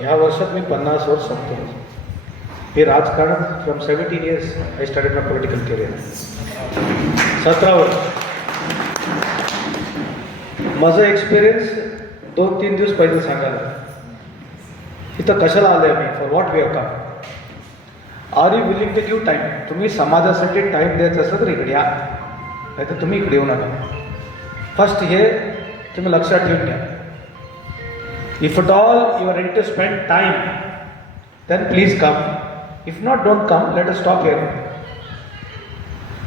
ह्या वर्षात मी पन्नास वर्ष संपतो. हे राजकारण from seventeen years I started my political career सतरा वर्ष. माझं एक्सपिरियन्स दोन तीन दिवस पहिले सांगायला. इथं कशाला आले मी for what we have come are you willing to give time तुम्ही समाजासाठी टाईम द्यायचा असेल तर इकडे या. नाही तर तुम्ही इकडे येऊ नका. फर्स्ट हे तुम्ही लक्षात ठेवून घ्या. If at all you are ready to spend time, then please come. If not, don't come. Let us stop here.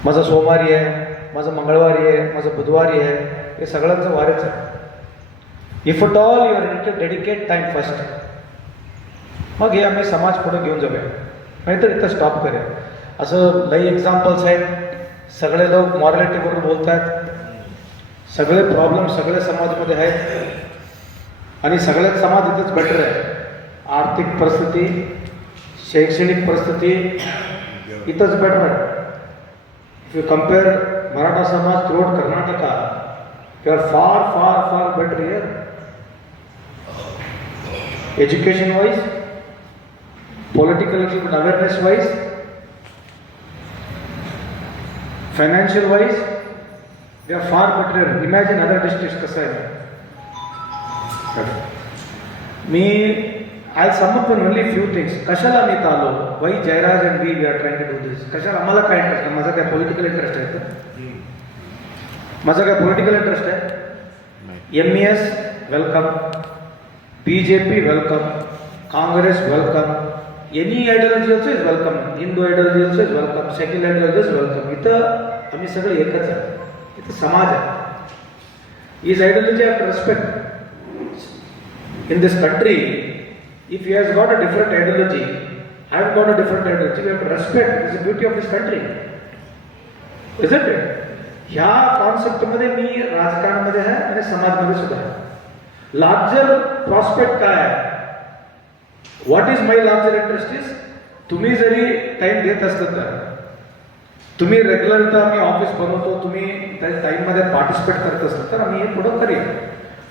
माझं सोमवारी आहे माझं मंगळवारी आहे माझं बुधवारी आहे हे सगळ्यांचं वारेच आहे if at all you are ready to dedicate time first मग हे आम्ही समाज पुढे घेऊन जाऊया नाहीतर इथं स्टॉप करूया असं लई एक्झाम्पल्स आहेत सगळे लोक मॉरॅलिटीबरोबर बोलत आहेत सगळे प्रॉब्लेम सगळ्या समाजामध्ये आहेत आणि सगळ्यात समाज इथंच बेटर आहे. आर्थिक परिस्थिती शैक्षणिक परिस्थिती इथंच बेटर आहे. इफ यू कंपेअर मराठा समाज throughout Karnataka you are far far far better here education wise political awareness wise financial wise we are far better imagine other district कसं आहे. मी I sum up only few things कशाला मी आलो? वही Jayraj and we we are trying to do this कशाला? आम्हाला काय interest आहे? माझा काय पॉलिटिकल इंटरेस्ट आहे का माझा काय पॉलिटिकल इंटरेस्ट आहे? M E S welcome B J P welcome Congress welcome any ideology also is welcome Hindu ideology also is welcome secular ideology is welcome इथं आम्ही सगळे एकच आहे इथं समाज आहे. Is ideology have respect in this country, if he has got a different ideology, I have got a different ideology, we have to respect. It's the beauty of this country. Isn't it? ह्या कॉन्सेप्टमध्ये मी राजकारणामध्ये आहे आणि समाजमध्ये सुद्धा आहे larger prospect काय आहे what is my larger interest is तुम्ही जरी टाईम देत असतात तर तुम्ही रेग्युलर तर आम्ही ऑफिस बनवतो तुम्ही त्या टाईममध्ये पार्टिसिपेट करत असत तर आम्ही हे पुढं करूया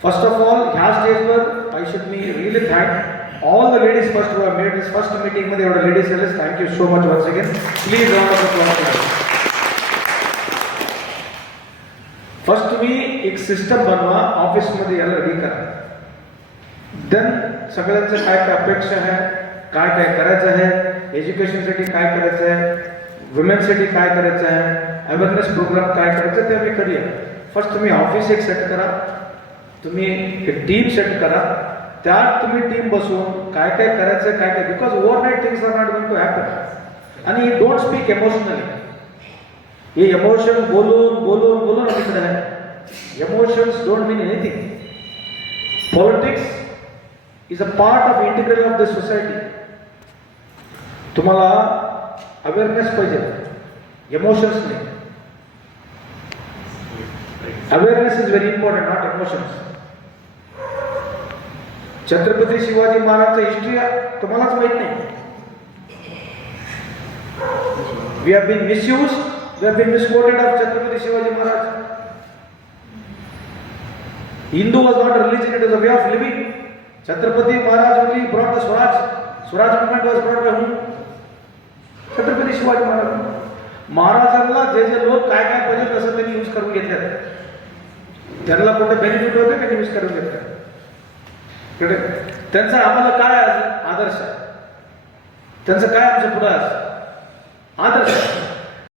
फर्स्ट ऑफ ऑल ह्या स्टेजवर I should me really thank all the ladies first who made this first मीटिंगमध्ये एवढं ladies सेलेस thank you so much once again please first तुम्ही एक सिस्टम बनवा ऑफिसमध्ये याला रेडी करा. देन सगळ्यांचं काय काय अपेक्षा आहे काय काय करायचं आहे एज्युकेशनसाठी काय करायचं आहे वुमेनसाठी काय करायचं आहे अवेअरनेस प्रोग्राम काय करायचं ते आम्ही करूया. फर्स्ट तुम्ही ऑफिस एक सेट करा. तुम्ही एक टीम सेट करा. त्यात तुम्ही टीम बसून काय काय करायचं काय काय because over night things are not going to happen आणि डोंट स्पीक इमोशनली हे इमोशन बोलून बोलून बोलून तिकडे आहे. Emotions don't mean anything politics is a part of integral of the society तुम्हाला अवेअरनेस पाहिजे. इमोशन्स नाही. Awareness is very important not emotions Chhatrapati Shivaji महाराजचं हिस्ट्री तुम्हालाच माहीत नाही. We have been misuse we have been misquoted of Chhatrapati Shivaji Maharaj. Hindu was not religion it is a way of living Chhatrapati Maharaj only brought the swaraj swaraj movement was brought by whom Chhatrapati Shivaji Maharaj. महाराजांना जे जे लोक काय काय पाहिजे तसं त्यांनी use करून घेतले त्यांना कुठे बेनिफिट होते त्यांनी यूज करून घेतले कडे त्यांचा आम्हाला काय आदर्श आहे? त्यांचं काय आमच्या पुढं आदर्श